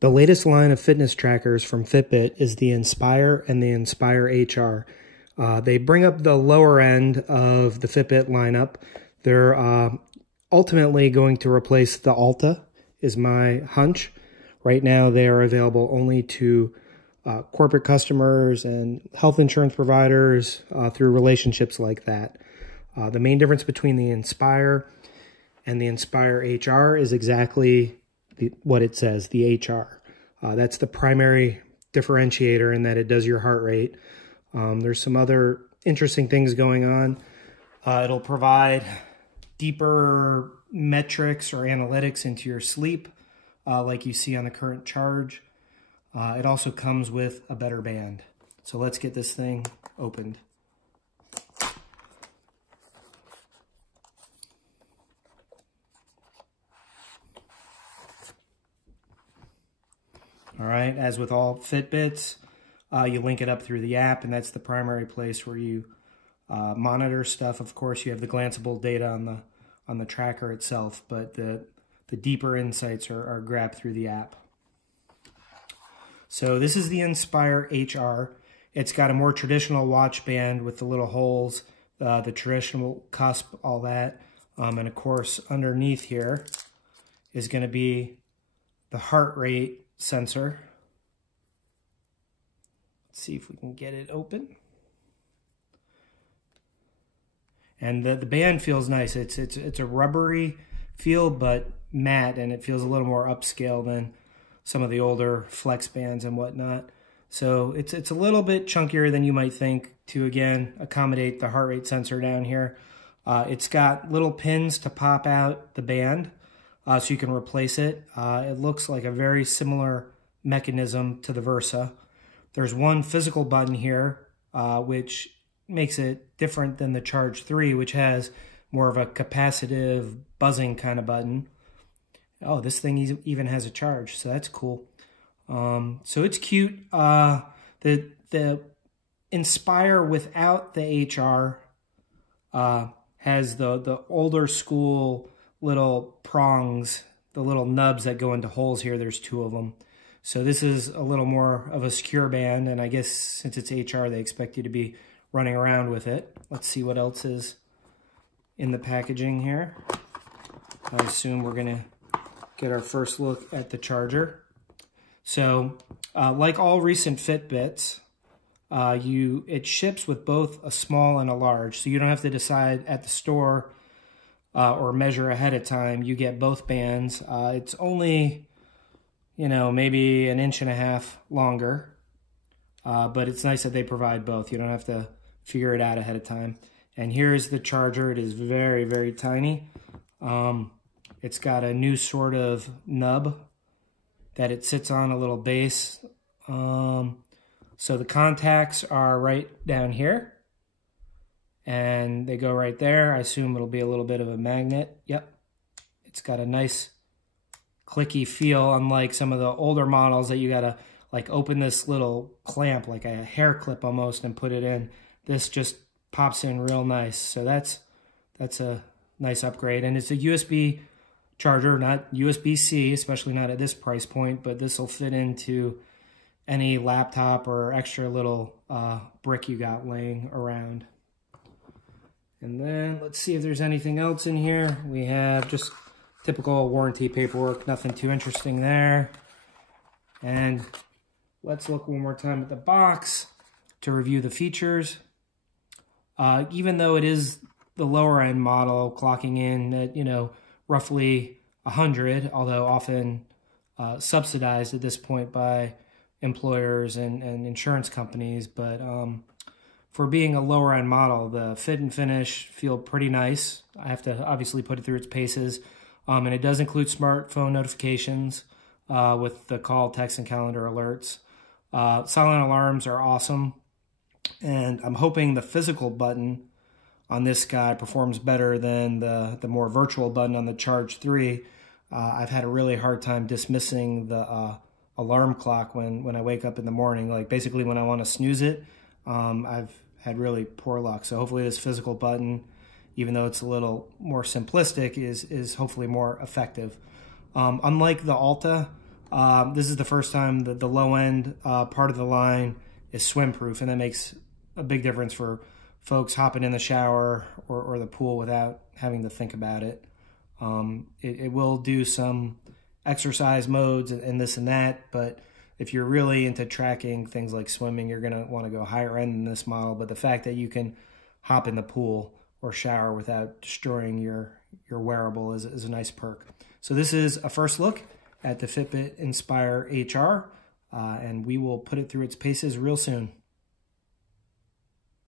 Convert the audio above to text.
The latest line of fitness trackers from Fitbit is the Inspire and the Inspire HR. They bring up the lower end of the Fitbit lineup. They're ultimately going to replace the Alta, is my hunch. Right now, they are available only to corporate customers and health insurance providers through relationships like that. The main difference between the Inspire and the Inspire HR is exactly what it says, the HR. That's the primary differentiator in that it does your heart rate. There's some other interesting things going on. It'll provide deeper metrics or analytics into your sleep, like you see on the current charge. It also comes with a better band. So let's get this thing opened. All right, as with all Fitbits, you link it up through the app, and that's the primary place where you monitor stuff. Of course, you have the glanceable data on the tracker itself, but the deeper insights are grabbed through the app. So this is the Inspire HR. It's got a more traditional watch band with the little holes, the traditional cusp, all that. And of course, underneath here is going to be the heart rate sensor. Let's see if we can get it open. And the band feels nice. It's a rubbery feel, but matte, and it feels a little more upscale than some of the older flex bands and whatnot. So it's a little bit chunkier than you might think to, again, accommodate the heart rate sensor down here. It's got little pins to pop out the band, so you can replace it. It looks like a very similar mechanism to the Versa. There's one physical button here, which makes it different than the Charge 3, which has more of a capacitive buzzing kind of button. Oh, this thing even has a charge, so that's cool. So it's cute. The Inspire without the HR has the older school little prongs, the little nubs that go into holes here. There's two of them. So this is a little more of a secure band, and I guess since it's HR, they expect you to be running around with it. Let's see what else is in the packaging here. I assume we're going to get our first look at the charger. So, like all recent Fitbits, it ships with both a small and a large, so you don't have to decide at the store or measure ahead of time. You get both bands. It's only, maybe 1.5 inches longer, but it's nice that they provide both. You don't have to figure it out ahead of time. And here's the charger. It is very, very tiny. It's got a new sort of nub that it sits on, a little base. So the contacts are right down here, and they go right there. I assume it'll be a little bit of a magnet. Yep. It's got a nice clicky feel, unlike some of the older models that you gotta like open this little clamp, like a hair clip almost, and put it in. This just pops in real nice. So that's a nice upgrade. And it's a USB charger, not USB-C, especially not at this price point, but this will fit into any laptop or extra little brick you got laying around. And then let's see if there's anything else in here. We have just typical warranty paperwork, nothing too interesting there. And let's look one more time at the box to review the features. Even though it is the lower end model, clocking in at, roughly 100, although often subsidized at this point by employers and insurance companies. But for being a lower end model, the fit and finish feel pretty nice. I have to obviously put it through its paces. And it does include smartphone notifications with the call, text, and calendar alerts. Silent alarms are awesome. And I'm hoping the physical button on this guy performs better than the more virtual button on the Charge 3. I've had a really hard time dismissing the alarm clock when I wake up in the morning. Like basically when I want to snooze it, I've had really poor luck. So hopefully this physical button, even though it's a little more simplistic, is hopefully more effective. Unlike the Alta, This is the first time that the low end part of the line is swim proof, and that makes a big difference for folks hopping in the shower or the pool without having to think about it. It will do some exercise modes and this and that, but if you're really into tracking things like swimming, you're going to want to go higher end in this model. But the fact that you can hop in the pool or shower without destroying your wearable is a nice perk. So this is a first look at the Fitbit Inspire HR, and we will put it through its paces real soon.